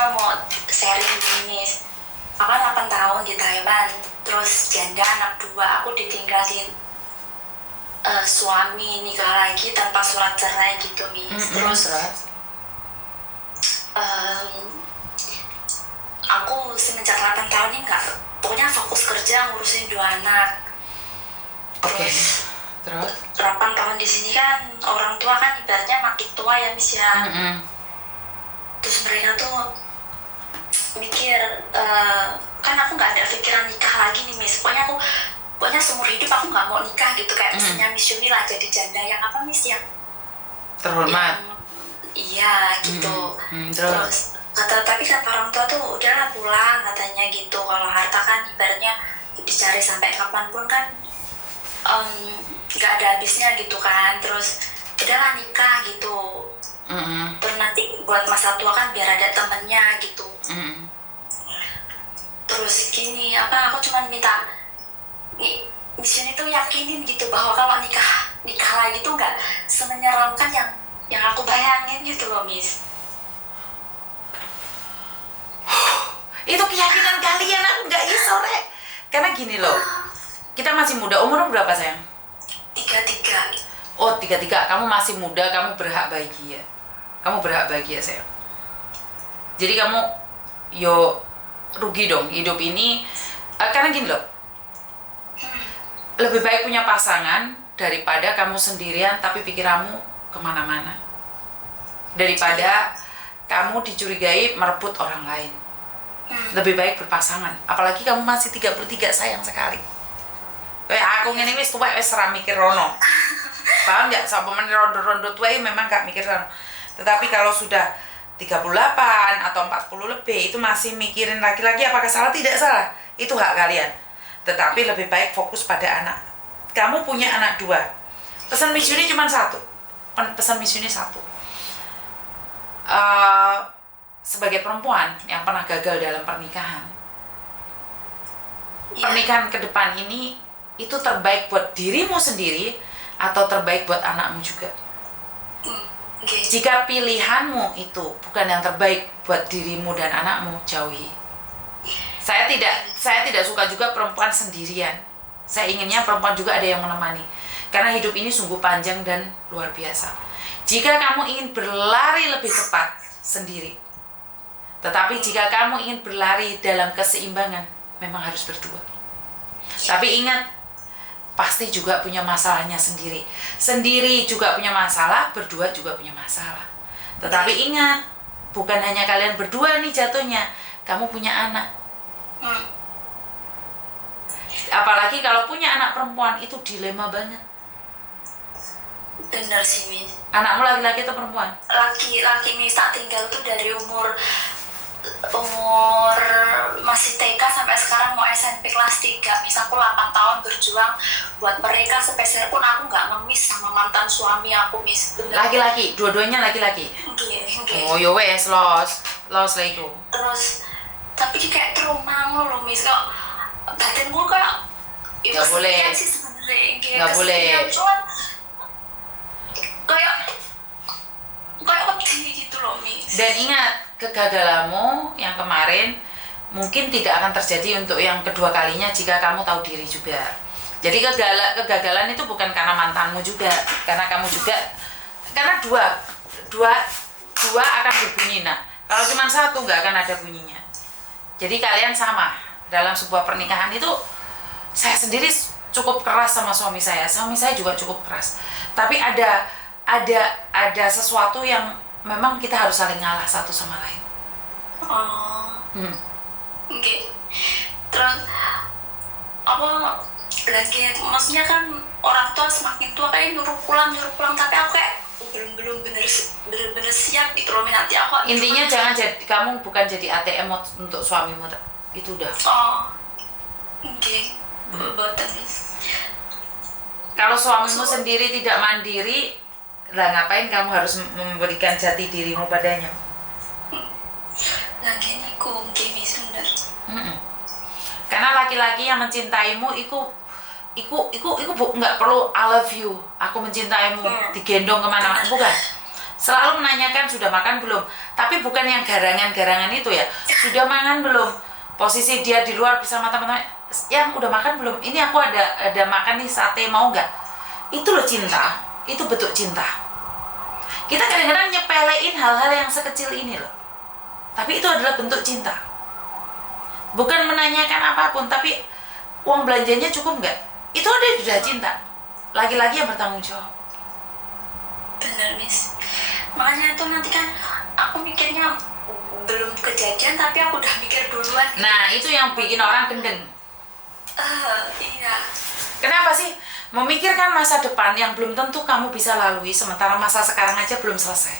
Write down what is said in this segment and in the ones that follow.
cuma mau sharing gini. Aku kan 8 tahun di Taiwan, terus janda anak 2, aku ditinggalin suami, nikah lagi tanpa surat cerai gitu, Miss. Terus aku semenjak 8 tahun ini pokoknya fokus kerja ngurusin 2 anak. Terus 8 tahun di sini kan orang tua kan ibaratnya makin tua ya, Miss ya. Terus mereka tuh mikir, kan aku nggak ada pikiran nikah lagi nih, Miss. Pokoknya seumur hidup aku nggak mau nikah gitu, kayak misalnya Miss Yuni lah, jadi janda yang apa, Miss, yang terhormat. Iya gitu. Terus tapi kata orang tua tuh udahlah pulang katanya gitu. Kalau harta kan ibaratnya dicari sampai kapanpun kan nggak ada habisnya gitu kan. Terus udahlah nikah gitu. Terus nanti buat masa tua kan biar ada temennya gitu. Terus gini, aku cuma minta di sini tuh yakinin gitu bahwa kalau nikah lagi tuh nggak semenyeramkan yang aku bayangin gitu loh, Miss. Itu keyakinan kalian, aku nggak iso, Rek. Karena gini loh, kita masih muda. Umur berapa, sayang? 33. Oh, 33. Kamu masih muda, kamu berhak bahagia. Kamu berhak bahagia, sayang. Jadi kamu rugi dong hidup ini. Karena gini loh, lebih baik punya pasangan daripada kamu sendirian tapi pikiranmu kemana-mana. Daripada kamu dicurigai merebut orang lain. Lebih baik berpasangan. Apalagi kamu masih 33, sayang sekali. Aku ngene wis tuwek wis ora mikir rono. Paham enggak? Sapa men rondo-rondo tuwek memang gak mikir rono. Tetapi kalau sudah 38 atau 40 lebih itu masih mikirin laki-laki, apakah salah? Tidak salah. Itu hak kalian. Tetapi lebih baik fokus pada anak. Kamu punya anak 2. Pesan Miss Yuni cuma 1. Pesan Miss Yuni 1. Sebagai perempuan yang pernah gagal dalam pernikahan, pernikahan ke depan ini itu terbaik buat dirimu sendiri atau terbaik buat anakmu juga. Jika pilihanmu itu bukan yang terbaik buat dirimu dan anakmu, jauhi. Saya tidak suka juga perempuan sendirian. Saya inginnya perempuan juga ada yang menemani. Karena hidup ini sungguh panjang dan luar biasa. Jika kamu ingin berlari lebih cepat sendiri, tetapi jika kamu ingin berlari dalam keseimbangan, memang harus berdua. Tapi ingat, pasti juga punya masalahnya sendiri. Sendiri juga punya masalah, berdua juga punya masalah. Tetapi ingat, bukan hanya kalian berdua nih jatuhnya, kamu punya anak. Apalagi kalau punya anak perempuan, itu dilema banget. Bener sih, Miss. Anakmu laki-laki atau perempuan? Laki-laki, Miss. Tak tinggal tuh dari umur masih TK sampai sekarang mau SMP kelas 3. Miss, aku 8 tahun berjuang buat mereka. Spesial pun aku gak ngemis sama mantan suami aku, Miss. Bener. Laki-laki? Dua-duanya laki-laki? Okay. Oh yo wes, los lah itu. Terus tapi kayak trauma loh, Miss. Kok batinku kayak gak boleh sih sebenarnya. Gak boleh. Cuman kayak pedih gitu loh, Miss. Dan ingat, kegagalanmu yang kemarin mungkin tidak akan terjadi untuk yang kedua kalinya jika kamu tahu diri juga. Jadi kegagalan itu bukan karena mantanmu juga, karena kamu juga, karena dua akan berbunyi. Nah, kalau cuma satu nggak akan ada bunyinya. Jadi kalian sama dalam sebuah pernikahan itu. Saya sendiri cukup keras sama suami saya juga cukup keras. Tapi ada sesuatu yang memang kita harus saling ngalah satu sama lain. Okay. Terus lagi maksudnya kan orang tua semakin tua kayak nyuruh pulang, tapi aku kayak belum bener siap gitu loh, nanti aku. Intinya jangan kamu bukan jadi ATM untuk suamimu, itu udah. Kalau suamimu sendiri tidak mandiri, lah ngapain kamu harus memberikan jati dirimu padanya? Lagi nih Miss, bener. Karena laki-laki yang mencintaimu iku nggak perlu I love you, aku mencintaimu, digendong kemana-mana, bukan. Selalu menanyakan sudah makan belum, tapi Tapi bukan yang garangan-garangan itu ya. Sudah makan belum? Posisi dia di luar bersama teman-teman. Yang udah makan belum? Ini aku ada makan nih sate, mau nggak? Itu loh cinta. Itu bentuk cinta. Kita kadang-kadang nyepelein hal-hal yang sekecil ini loh. Tapi itu adalah bentuk cinta. Bukan menanyakan apapun, tapi uang belanjanya cukup nggak? Itu ada sudah cinta. Laki-laki yang bertanggung jawab. Bener, Miss. Makanya itu nanti kan aku mikirnya belum kejadian tapi aku udah mikir duluan. Nah, itu yang bikin orang gendeng. Iya. Kenapa sih? Memikirkan masa depan yang belum tentu kamu bisa lalui, sementara masa sekarang aja belum selesai.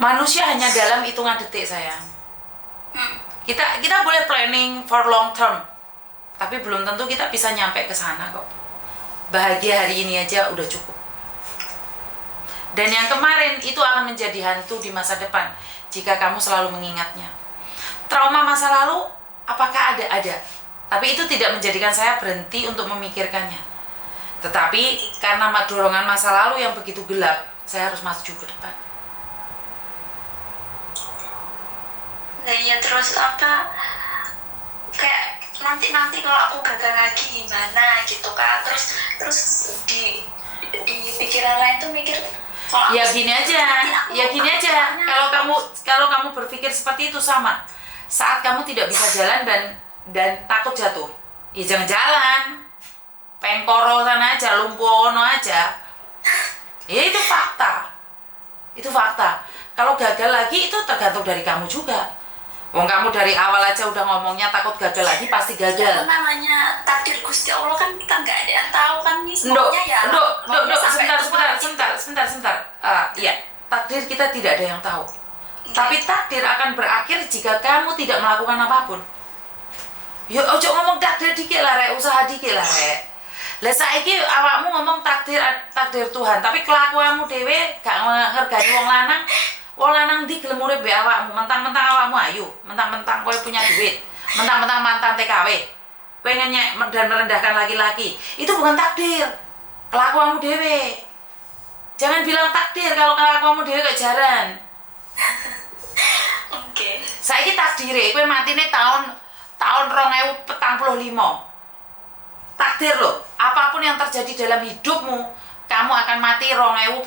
Manusia hanya dalam hitungan detik, sayang. Kita boleh planning for long term, tapi belum tentu kita bisa nyampe ke sana kok. Bahagia hari ini aja udah cukup. Dan yang kemarin itu akan menjadi hantu di masa depan jika kamu selalu mengingatnya. Trauma masa lalu, apakah ada? Ada. Tapi itu tidak menjadikan saya berhenti untuk memikirkannya. Tetapi karena dorongan masa lalu yang begitu gelap, saya harus maju ke depan. Nah iya, terus apa, kayak nanti kalau aku gagal lagi gimana gitu kan. Terus di pikiran lain tuh mikir, ya gini aja. Kalau kamu berpikir seperti itu, sama saat kamu tidak bisa jalan dan takut jatuh, ya jangan jalan, pengkoro sana aja, lumpuhono aja. Ya itu fakta. Kalau gagal lagi itu tergantung dari kamu juga. Wong kamu dari awal aja udah ngomongnya takut gagal lagi, pasti gagal. Itu namanya takdir Gusti Allah kan, kita nggak ada yang tahu kan, Miss. Sebentar. Iya, takdir kita tidak ada yang tahu. Tapi takdir akan berakhir jika kamu tidak melakukan apapun. Yo ojo ngomong takdir dikit lah rek, usaha dikit lah rek. Lah saiki awakmu ngomong takdir Tuhan, tapi kelakuanmu dhewe gak ngergani wong lanang. Wong lanang ndi gelem urip mbek awakmu, mentang-mentang awakmu ayu, mentang-mentang kowe punya duit, mentang-mentang mantan TKW. Kowe ngenyek dan merendahkan laki-laki. Itu bukan takdir. Kelakuanmu dhewe. Jangan bilang takdir kalau kelakuanmu dhewe kok jaran. Oke. Saiki takdire kowe matine tahun 2045. Takdir loh, apapun yang terjadi dalam hidupmu, kamu akan mati 2045.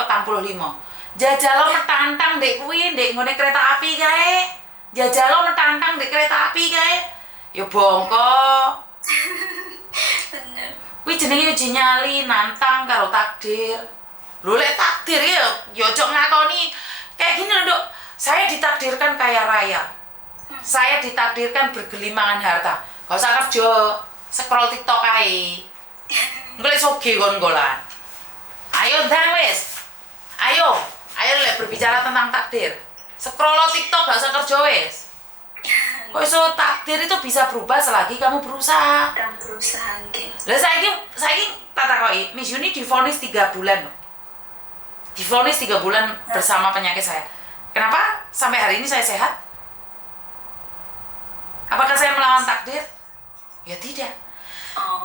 Jajalo metantang dek kuwi ndek ngene kereta api kae. Jajalo metantang ndek kereta api kae. Ya bongko. Bener. Kuwi jenenge uji nyali, nantang karo takdir. Lho lek takdir ya ojo ngakoni kayak gini loh, Dok. Saya ditakdirkan kaya raya. Saya ditakdirkan bergelimangan harta. Gak usah kerja, scroll TikTok ae. Engko lek soge kon-kolan. Ayo ndang wis. Ayo lek berbicara tentang takdir. Scroll TikTok gak usah kerja wis. Kok iso takdir itu bisa berubah selagi kamu berusaha. Dan berusaha nggih. Lah saiki tak takoki, Miss Yuni divonis 3 bulan loh. Divonis 3 bulan bersama penyakit saya. Kenapa sampai hari ini saya sehat? Apakah saya melawan takdir? Ya tidak.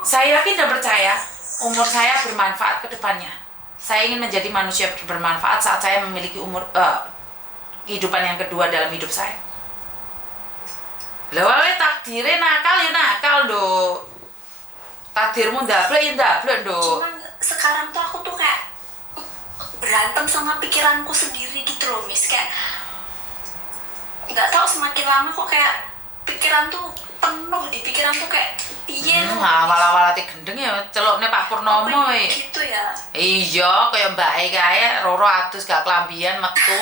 Saya yakin dan percaya umur saya bermanfaat ke depannya. Saya ingin menjadi manusia bermanfaat saat saya memiliki kehidupan yang kedua dalam hidup saya. Lah wae takdire nakal ya nakal, Nduk. Takdirmu ndablek ya ndablek, Nduk. Cuman sekarang tuh aku tuh kayak berantem sama pikiranku sendiri gitu loh, Miss. Kayak nggak tahu semakin lama kok kayak pikiran tuh penuh di pikiran tuh kayak piye loh. Awal-awal ati gendeng ya celukne Pak Purnomo e. Gitu ya. Iya, kaya mbake kae Roro adus gak kelambian metu.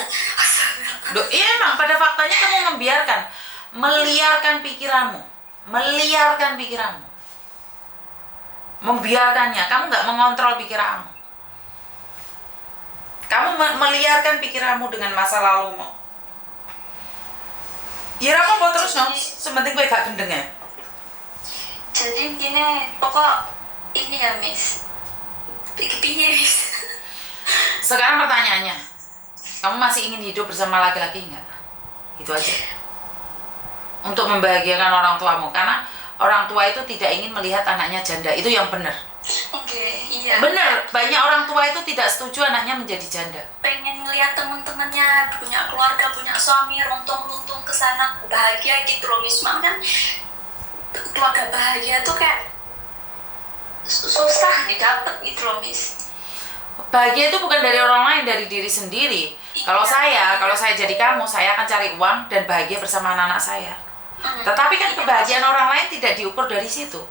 Duh, iya emang pada faktanya kamu meliarkan pikiranmu. Membiarkannya, kamu gak mengontrol pikiranmu. Kamu meliarkan pikiranmu dengan masa lalumu. Ya apa terus no? Sementing gue gak gendeng ya. Jadi gini, pokok ini ya, Miss. Piye, Miss? Sekarang pertanyaannya, kamu masih ingin hidup bersama laki-laki enggak? Itu aja. Untuk membahagiakan orang tuamu, karena orang tua itu tidak ingin melihat anaknya janda. Itu yang benar. Oke, iya. Benar, banyak orang tua itu tidak setuju anaknya menjadi janda. Pengen pengen ngeliat temen-temennya punya keluarga, punya suami, runtung-runtung kesana bahagia gitu loh Miss. Kan keluarga bahagia tuh kayak susah didapat gitu loh Miss. Bahagia itu bukan dari orang lain, dari diri sendiri. Kalau saya jadi kamu, saya akan cari uang dan bahagia bersama anak-anak saya. Tetapi kan kebahagiaan orang lain tidak diukur dari situ.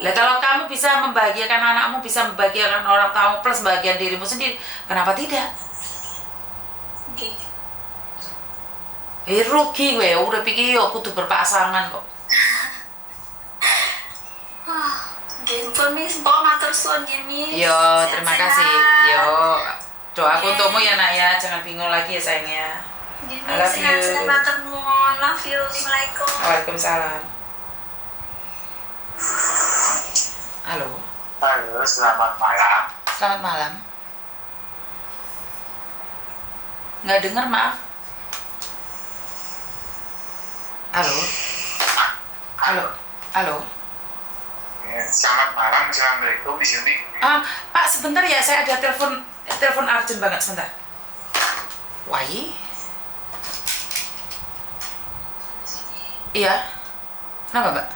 Lah kalau kamu bisa membahagiakan anakmu, bisa membahagiakan orang tamu plus bahagian dirimu sendiri, kenapa tidak? Rugi gue, udah pikir yo kudu berpasangan kok. Gitu Miss, pokoknya matur suwun ya Miss. Yo, terima kasih. Yo, doaku untukmu ya nak ya, jangan bingung lagi ya sayangnya. I love you. Love you. Assalamualaikum. Waalaikumsalam. Halo. Halo, selamat malam. Selamat malam. Nggak dengar, maaf. Halo. Halo. Halo. Selamat malam, assalamualaikum Miss Yuni. Pak sebentar ya, saya ada telepon urgent banget sebentar. Wai. Iya. Kenapa, Mbak?